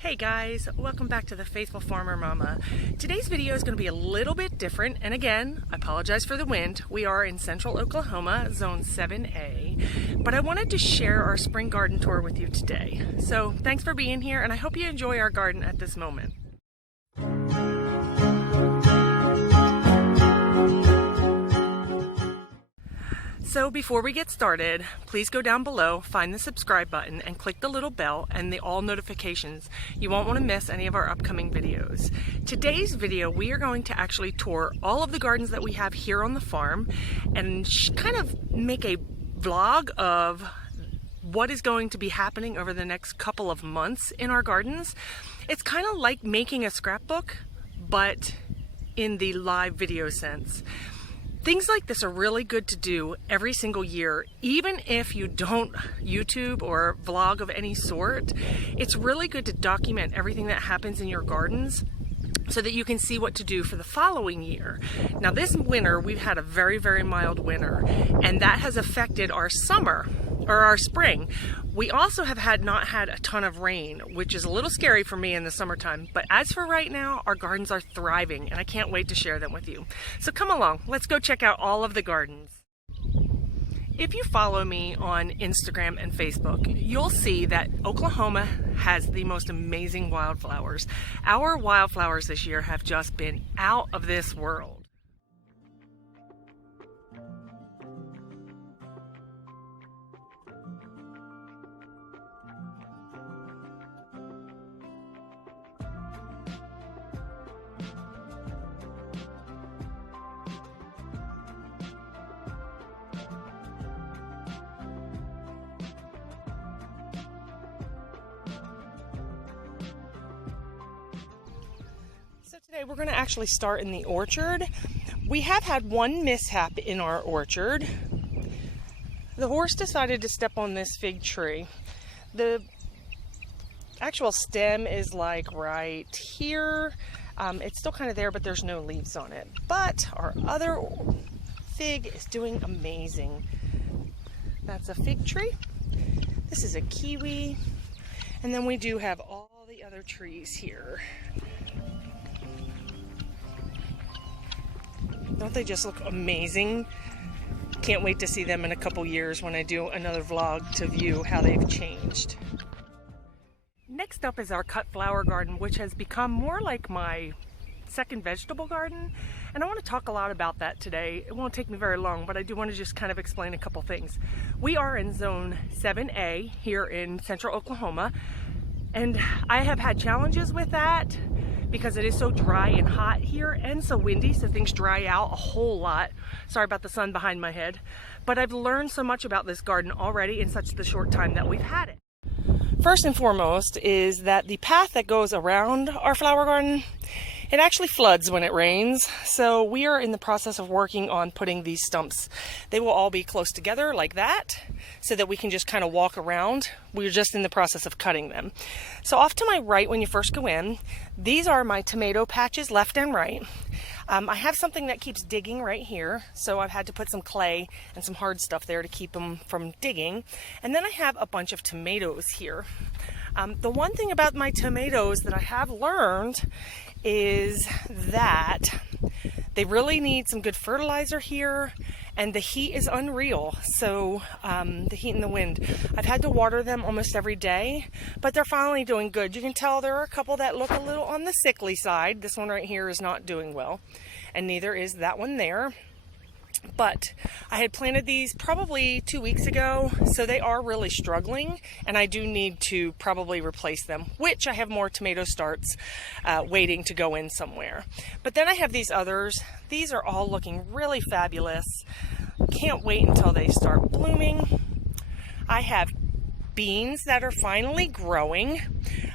Hey guys, welcome back to the Faithful Farmer Mama. Today's video is going to be a little bit different, and again, I apologize for the wind. We are in central Oklahoma, zone 7A, but I wanted to share our spring garden tour with you today. So thanks for being here, and I hope you enjoy our garden at this moment. So before we get started, please go down below, find the subscribe button, and click the little bell and the all notifications. You won't want to miss any of our upcoming videos. Today's video, we are going to actually tour all of the gardens that we have here on the farm and kind of make a vlog of what is going to be happening over the next couple of months in our gardens. It's kind of like making a scrapbook, but in the live video sense. Things like this are really good to do every single year, even if you don't YouTube or vlog of any sort. It's really good to document everything that happens in your gardens so that you can see what to do for the following year. Now this winter, we've had a very, very mild winter, and that has affected our summer, or our spring. We also have not had a ton of rain, which is a little scary for me in the summertime. But as for right now, our gardens are thriving, and I can't wait to share them with you. So come along, let's go check out all of the gardens. If you follow me on Instagram and Facebook, you'll see that Oklahoma has the most amazing wildflowers. Our wildflowers this year have just been out of this world. So today we're going to actually start in the orchard. We have had one mishap in our orchard. The horse decided to step on this fig tree. The actual stem is like right here. It's still kind of there, but there's no leaves on it. But our other fig is doing amazing. That's a fig tree. This is a kiwi. And then we do have all the other trees here. Don't they just look amazing? Can't wait to see them in a couple years when I do another vlog to view how they've changed. Next up is our cut flower garden, which has become more like my second vegetable garden. And I want to talk a lot about that today. It won't take me very long, but I do want to just kind of explain a couple things. We are in zone 7A here in central Oklahoma, and I have had challenges with that because it is so dry and hot here and so windy, so things dry out a whole lot. Sorry about the sun behind my head. But I've learned so much about this garden already in such the short time that we've had it. First and foremost is that the path that goes around our flower garden, it actually floods when it rains. So we are in the process of working on putting these stumps. They will all be close together like that so that we can just kind of walk around. We're just in the process of cutting them. So off to my right when you first go in, these are my tomato patches left and right. I have something that keeps digging right here, so I've had to put some clay and some hard stuff there to keep them from digging. And then I have a bunch of tomatoes here. The one thing about my tomatoes that I have learned is that they really need some good fertilizer here, and the heat is unreal. So the heat and the wind, I've had to water them almost every day, but they're finally doing good. You can tell there are a couple that look a little on the sickly side. This one right here is not doing well, and neither is that one there. But I had planted these probably 2 weeks ago, so they are really struggling, and I do need to probably replace them, which I have more tomato starts waiting to go in somewhere. But then I have these others. These are all looking really fabulous. Can't wait until they start blooming. I have beans that are finally growing.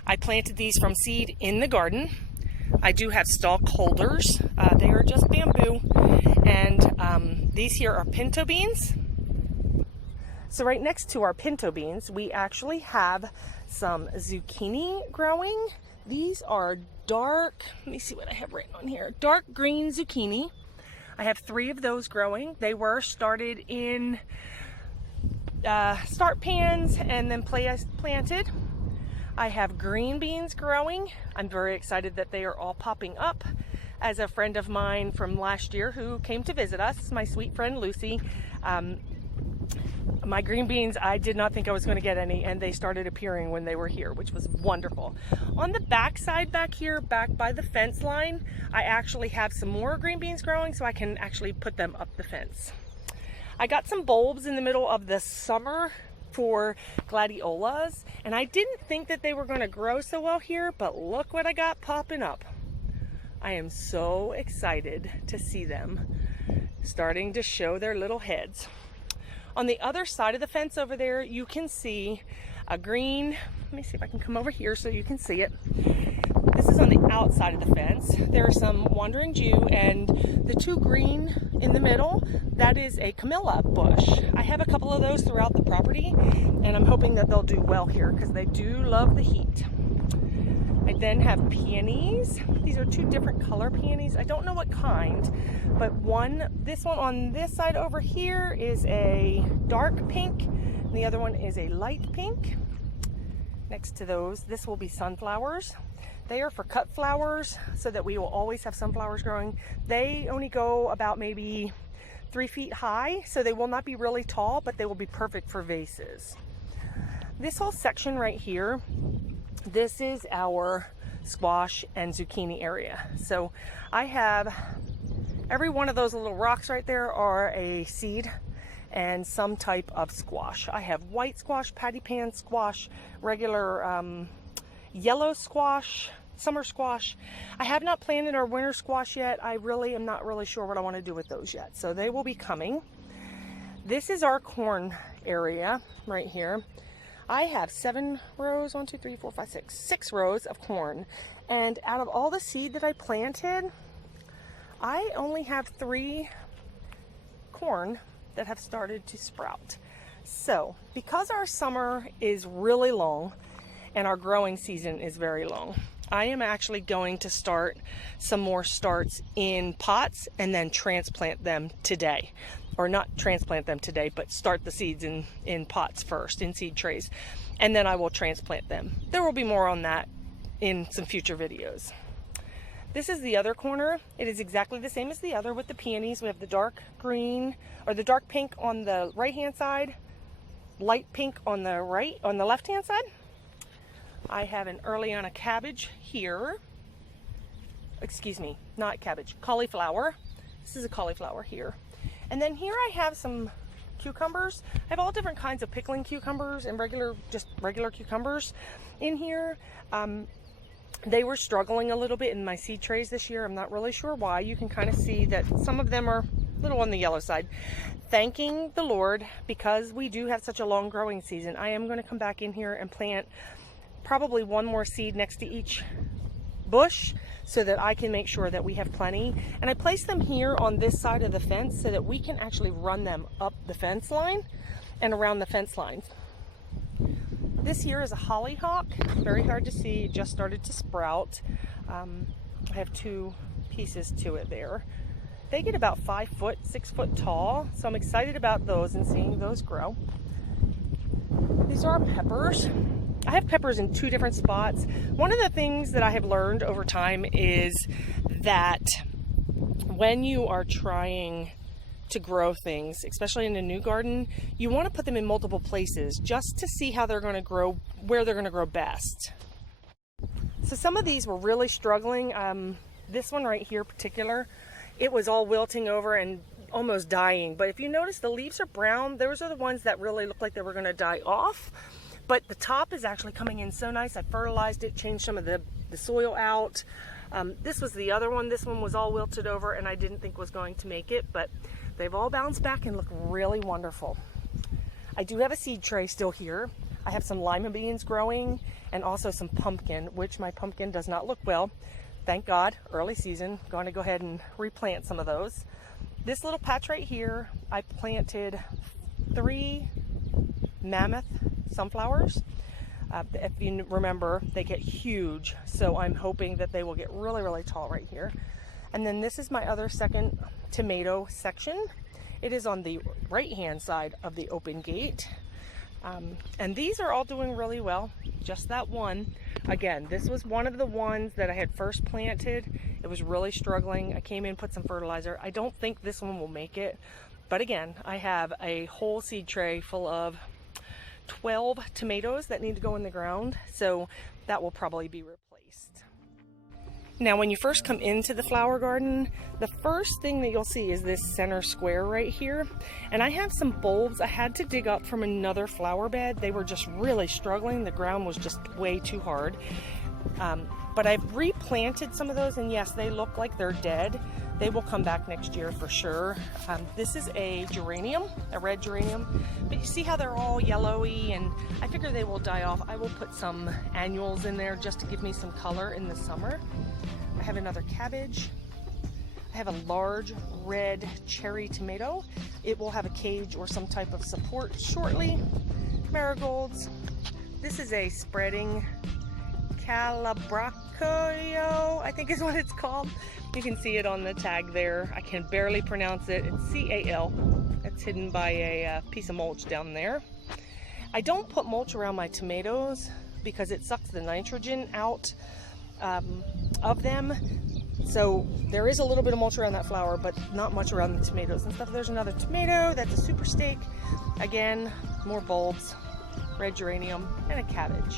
I planted these from seed in the garden. I do have stalk holders. They are just bamboo. And these here are pinto beans. So right next to our pinto beans, we actually have some zucchini growing. These are dark, let me see what I have written on here, dark green zucchini. I have 3 of those growing. They were started in start pans and then planted. I have green beans growing. I'm very excited that they are all popping up. As a friend of mine from last year who came to visit us, my sweet friend Lucy, my green beans, I did not think I was going to get any, and they started appearing when they were here, which was wonderful. On the back side back here, back by the fence line, I actually have some more green beans growing, so I can actually put them up the fence. I got some bulbs in the middle of the summer for gladiolas, and I didn't think that they were going to grow so well here, but look what I got popping up. I am so excited to see them starting to show their little heads. On the other side of the fence over there, you can see a green, let me see if I can come over here so you can see it. This is on the outside of the fence. There are some wandering Jew, and the two green in the middle, that is a camellia bush. I have a couple of those throughout the property, and I'm hoping that they'll do well here because they do love the heat. I then have peonies. These are two different color peonies. I don't know what kind, but this one on this side over here is a dark pink, and the other one is a light pink. Next to those, this will be sunflowers. They are for cut flowers so that we will always have sunflowers growing. They only go about maybe 3 feet high, so they will not be really tall, but they will be perfect for vases. This whole section right here, this is our squash and zucchini area. So I have every one of those little rocks right there are a seed and some type of squash. I have white squash, patty pan squash, regular yellow squash, summer squash. I have not planted our winter squash yet. I really am not really sure what I want to do with those yet. So they will be coming. This is our corn area right here. I have 7 rows, 1, 2, 3, 4, 5, 6 rows of corn. And out of all the seed that I planted, I only have 3 corn that have started to sprout. So because our summer is really long and our growing season is very long, I am actually going to start some more starts in pots and then transplant them today. Or not transplant them today, but start the seeds in pots first, in seed trays. And then I will transplant them. There will be more on that in some future videos. This is the other corner. It is exactly the same as the other with the peonies. We have the dark green, or the dark pink on the right-hand side, light pink on the left-hand side. I have an earliana cabbage here. Excuse me, not cabbage, cauliflower. This is a cauliflower here. And then here I have some cucumbers. I have all different kinds of pickling cucumbers and just regular cucumbers in here. They were struggling a little bit in my seed trays this year. I'm not really sure why. You can kind of see that some of them are a little on the yellow side. Thanking the Lord, because we do have such a long growing season, I am going to come back in here and plant probably 1 more seed next to each bush so that I can make sure that we have plenty. And I place them here on this side of the fence so that we can actually run them up the fence line and around the fence lines. This here is a hollyhock, very hard to see, just started to sprout. I have 2 pieces to it there. They get about 5 foot, 6 foot tall, so I'm excited about those and seeing those grow. These are peppers. I have peppers in 2 different spots. One of the things that I have learned over time is that when you are trying to grow things, especially in a new garden, you want to put them in multiple places just to see how they're going to grow, where they're going to grow best. So some of these were really struggling. This one right here in particular, it was all wilting over and almost dying. But if you notice, the leaves are brown. Those are the ones that really look like they were going to die off. But the top is actually coming in so nice. I fertilized it, changed some of the soil out. This was the other one. This one was all wilted over and I didn't think was going to make it, but they've all bounced back and look really wonderful. I do have a seed tray still here. I have some lima beans growing and also some pumpkin, which my pumpkin does not look well. Thank God, early season. Going to go ahead and replant some of those. This little patch right here, I planted 3 mammoth sunflowers. If you remember, they get huge, so I'm hoping that they will get really, really tall right here. And then this is my other second tomato section. It is on the right-hand side of the open gate. And these are all doing really well. Just that one. Again, this was one of the ones that I had first planted. It was really struggling. I came in, put some fertilizer. I don't think this one will make it. But again, I have a whole seed tray full of 12 tomatoes that need to go in the ground. So that will probably be replaced. Now, when you first come into the flower garden, the first thing that you'll see is this center square right here. And I have some bulbs I had to dig up from another flower bed. They were just really struggling. The ground was just way too hard. But I've replanted some of those, and yes, they look like they're dead. They will come back next year for sure. This is a geranium, a red geranium, but you see how they're all yellowy, and I figure they will die off. I will put some annuals in there just to give me some color in the summer. I have another cabbage. I have a large red cherry tomato. It will have a cage or some type of support shortly. Marigolds. This is a spreading Calabracoyo, I think is what it's called. You can see it on the tag there. I can barely pronounce it. It's C-A-L. It's hidden by a piece of mulch down there. I don't put mulch around my tomatoes because it sucks the nitrogen out of them. So there is a little bit of mulch around that flower, but not much around the tomatoes and stuff. There's another tomato. That's a super steak. Again, more bulbs, red geranium, and a cabbage.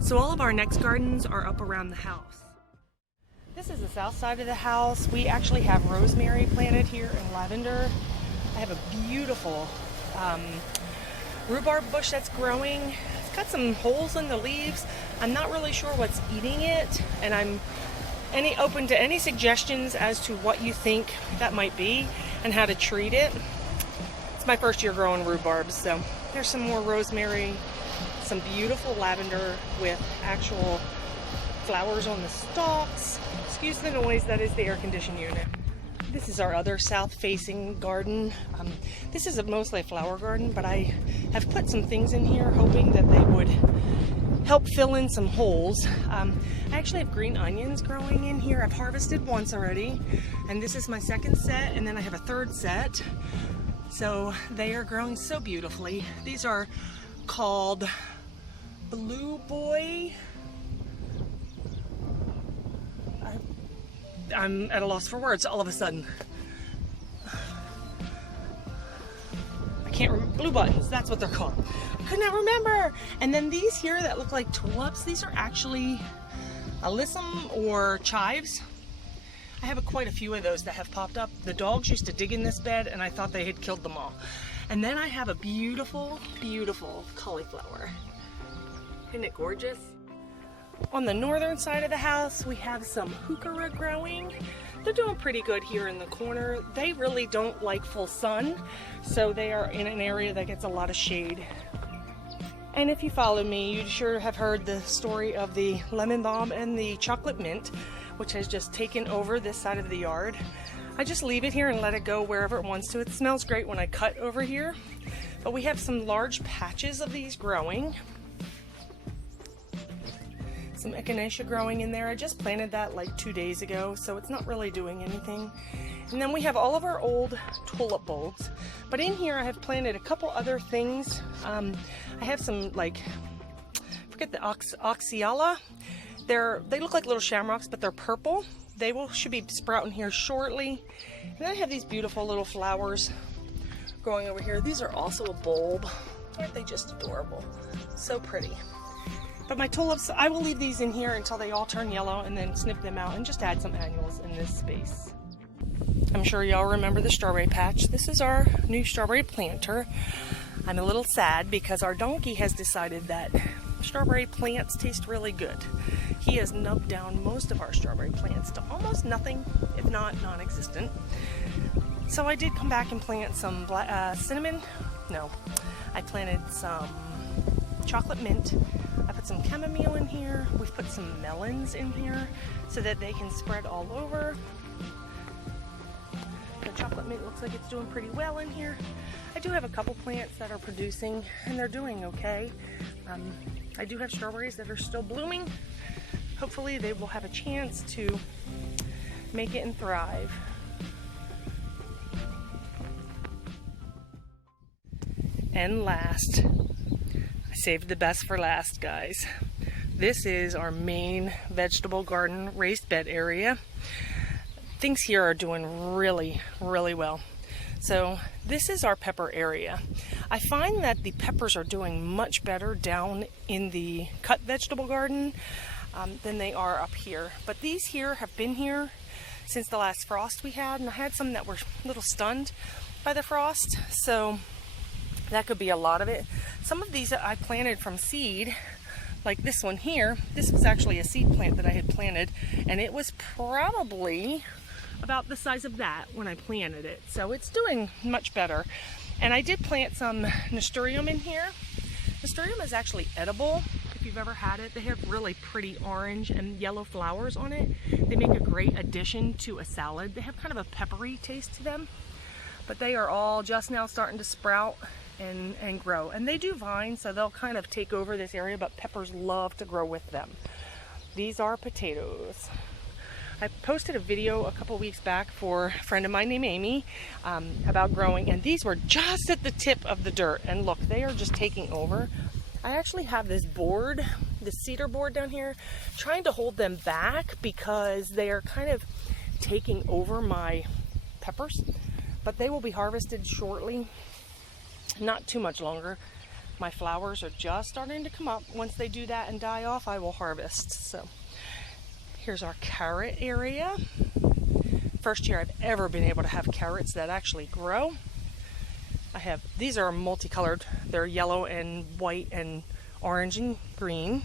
So all of our next gardens are up around the house. This is the south side of the house. We actually have rosemary planted here and lavender. I have a beautiful rhubarb bush that's growing. It's got some holes in the leaves. I'm not really sure what's eating it, and I'm open to any suggestions as to what you think that might be and how to treat it. It's my first year growing rhubarb, so there's some more rosemary. Some beautiful lavender with actual flowers on the stalks. Excuse the noise, that is the air conditioning unit. This is our other south-facing garden. This is mostly a flower garden, but I have put some things in here hoping that they would help fill in some holes. I actually have green onions growing in here. I've harvested once already, and this is my second set, and then I have a third set. So they are growing so beautifully. These are called Blue Boy. I'm at a loss for words all of a sudden. I can't remember. Blue buttons, that's what they're called. I could not remember. And then these here that look like tulips, these are actually alyssum or chives. I have quite a few of those that have popped up. The dogs used to dig in this bed and I thought they had killed them all. And then I have a beautiful, beautiful cauliflower. Isn't it gorgeous? On the northern side of the house, we have some heuchera growing. They're doing pretty good here in the corner. They really don't like full sun, so they are in an area that gets a lot of shade. And if you follow me, you sure have heard the story of the lemon balm and the chocolate mint, which has just taken over this side of the yard. I just leave it here and let it go wherever it wants to. It smells great when I cut over here, but we have some large patches of these growing. Some echinacea growing in there. I just planted that like 2 days ago, so it's not really doing anything. And then we have all of our old tulip bulbs. But in here I have planted a couple other things. I have some, like, forget the oxyala. They look like little shamrocks, but they're purple. They should be sprouting here shortly. And then I have these beautiful little flowers growing over here. These are also a bulb. Aren't they just adorable? So pretty. But my tulips, I will leave these in here until they all turn yellow and then snip them out and just add some annuals in this space. I'm sure y'all remember the strawberry patch. This is our new strawberry planter. I'm a little sad because our donkey has decided that strawberry plants taste really good. He has nubbed down most of our strawberry plants to almost nothing, if not non-existent. So I did come back and plant some cinnamon. No, I planted some chocolate mint. I put some chamomile in here. We've put some melons in here so that they can spread all over. They're chocolate mint looks like it's doing pretty well in here. I do have a couple plants that are producing and they're doing okay. I do have strawberries that are still blooming. Hopefully they will have a chance to make it and thrive. And last, I saved the best for last, guys. This is our main vegetable garden raised bed area. Things here are doing really, really well. So this is our pepper area. I find that the peppers are doing much better down in the cut vegetable garden than they are up here. But these here have been here since the last frost we had, and I had some that were a little stunned by the frost, so that could be a lot of it. Some of these that I planted from seed, like this one here, this was actually a seed plant that I had planted, and it was probably about the size of that when I planted it. So it's doing much better. And I did plant some nasturtium in here. Nasturtium is actually edible. If you've ever had it, they have really pretty orange and yellow flowers on it. They make a great addition to a salad. They have kind of a peppery taste to them, but they are all just now starting to sprout and grow. And they do vine, so they'll kind of take over this area, but peppers love to grow with them. These are potatoes. I posted a video a couple weeks back for a friend of mine named Amy about growing, and these were just at the tip of the dirt, and look, they are just taking over. I actually have this board, this cedar board down here, trying to hold them back because they are kind of taking over my peppers, but they will be harvested shortly, not too much longer. My flowers are just starting to come up. Once they do that and die off, I will harvest. So here's our carrot area. First year I've ever been able to have carrots that actually grow. These are multicolored. They're yellow and white and orange and green.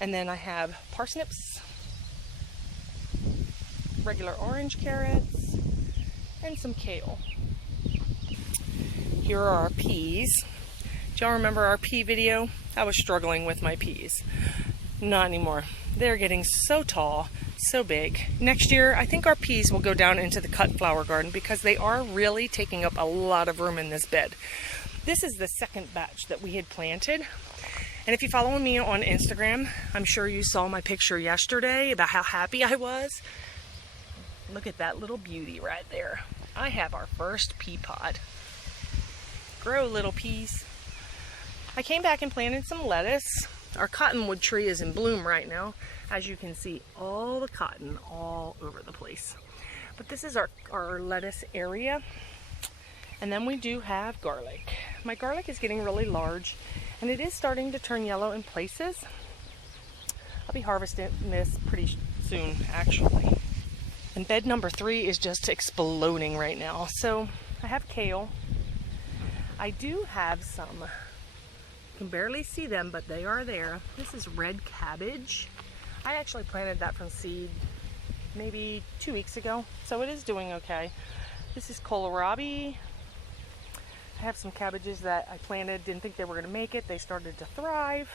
And then I have parsnips, regular orange carrots, and some kale. Here are our peas. Do y'all remember our pea video? I was struggling with my peas. Not anymore. They're getting so tall, so big. Next year, I think our peas will go down into the cut flower garden because they are really taking up a lot of room in this bed. This is the second batch that we had planted. And if you follow me on Instagram, I'm sure you saw my picture yesterday about how happy I was. Look at that little beauty right there. I have our first pea pod. Grow, little peas. I came back and planted some lettuce. Our cottonwood tree is in bloom right now. As you can see, all the cotton all over the place. But this is our lettuce area. And then we do have garlic. My garlic is getting really large, and it is starting to turn yellow in places. I'll be harvesting this pretty soon, actually. And bed number 3 is just exploding right now. So I have kale. I do have some, you can barely see them, but they are there. This is red cabbage. I actually planted that from seed maybe 2 weeks ago, so it is doing okay. This is kohlrabi. I have some cabbages that I planted, didn't think they were going to make it. They started to thrive.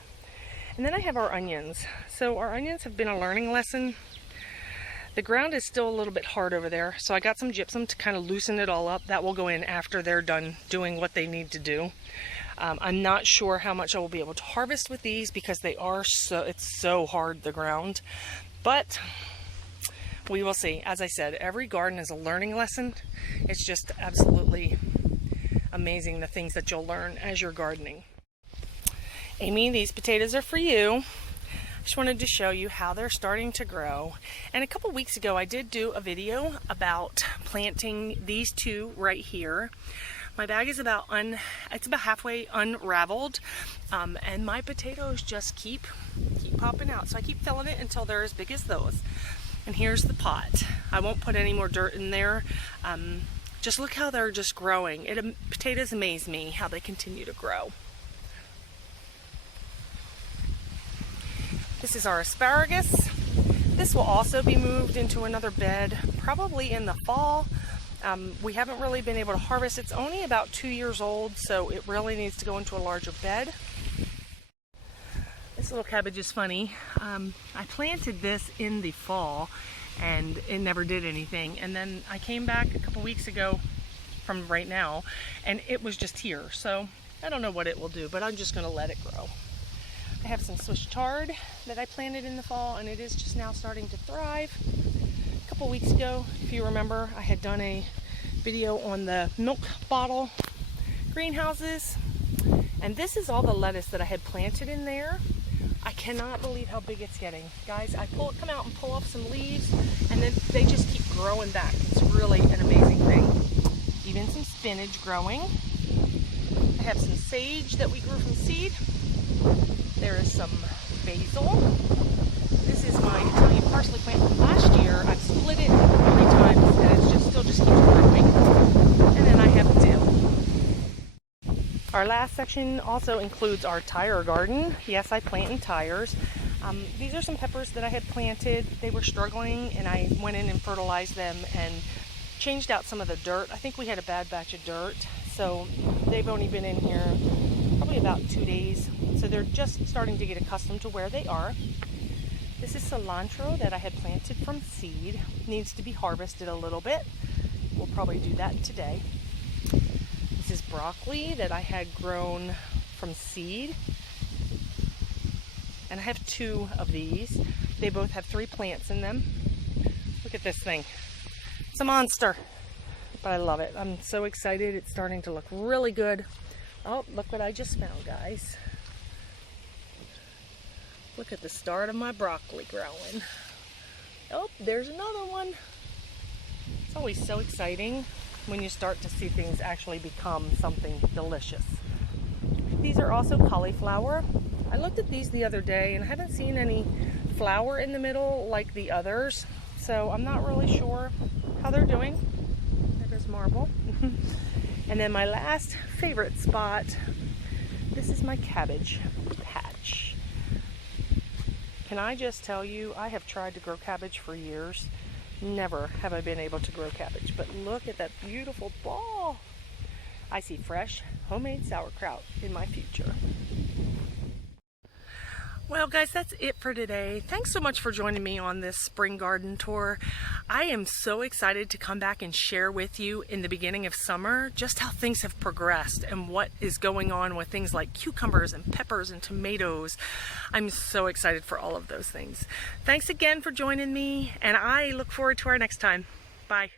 And then I have our onions. So our onions have been a learning lesson. The ground is still a little bit hard over there, so I got some gypsum to kind of loosen it all up. That will go in after they're done doing what they need to do. I'm not sure how much I will be able to harvest with these because it's so hard, the ground. But we will see. As I said, every garden is a learning lesson. It's just absolutely amazing the things that you'll learn as you're gardening. Amy, these potatoes are for you. Just wanted to show you how they're starting to grow. And a couple weeks ago I did do a video about planting these two right here. My bag is about halfway unraveled, and my potatoes just keep popping out. So I keep filling it until they're as big as those. And here's the pot. I won't put any more dirt in there. Just look how they're just growing. Potatoes amaze me how they continue to grow. This is our asparagus. This will also be moved into another bed, probably in the fall. We haven't really been able to harvest. It's only about 2 years old, so it really needs to go into a larger bed. This little cabbage is funny. I planted this in the fall, and it never did anything. And then I came back a couple weeks ago from right now, and it was just here. So I don't know what it will do, but I'm just going to let it grow. I have some Swiss chard that I planted in the fall, and it is just now starting to thrive. A couple weeks ago, if you remember, I had done a video on the milk bottle greenhouses, and this is all the lettuce that I had planted in there. I cannot believe how big it's getting. Guys, I come out and pull off some leaves, and then they just keep growing back. It's really an amazing thing. Even some spinach growing. I have some sage that we grew from seed. There is some basil. This is my Italian parsley plant from last year. I've split it 3 times, and it still just keeps growing. And then I have dill. Our last section also includes our tire garden. Yes, I plant in tires. These are some peppers that I had planted. They were struggling, and I went in and fertilized them and changed out some of the dirt. I think we had a bad batch of dirt, so they've only been in here probably about 2 days. So they're just starting to get accustomed to where they are. This is cilantro that I had planted from seed. Needs to be harvested a little bit. We'll probably do that today. This is broccoli that I had grown from seed. And I have 2 of these. They both have 3 plants in them. Look at this thing. It's a monster, but I love it. I'm so excited. It's starting to look really good. Oh, look what I just found, guys. Look at the start of my broccoli growing. Oh, there's another one. It's always so exciting when you start to see things actually become something delicious. These are also cauliflower. I looked at these the other day and I haven't seen any flower in the middle like the others, so I'm not really sure how they're doing. There's marble. And then my last favorite spot, this is my cabbage patch. Can I just tell you, I have tried to grow cabbage for years. Never have I been able to grow cabbage, but look at that beautiful ball. I see fresh homemade sauerkraut in my future. Well, guys, that's it for today. Thanks so much for joining me on this spring garden tour. I am so excited to come back and share with you in the beginning of summer just how things have progressed and what is going on with things like cucumbers and peppers and tomatoes. I'm so excited for all of those things. Thanks again for joining me, and I look forward to our next time. Bye.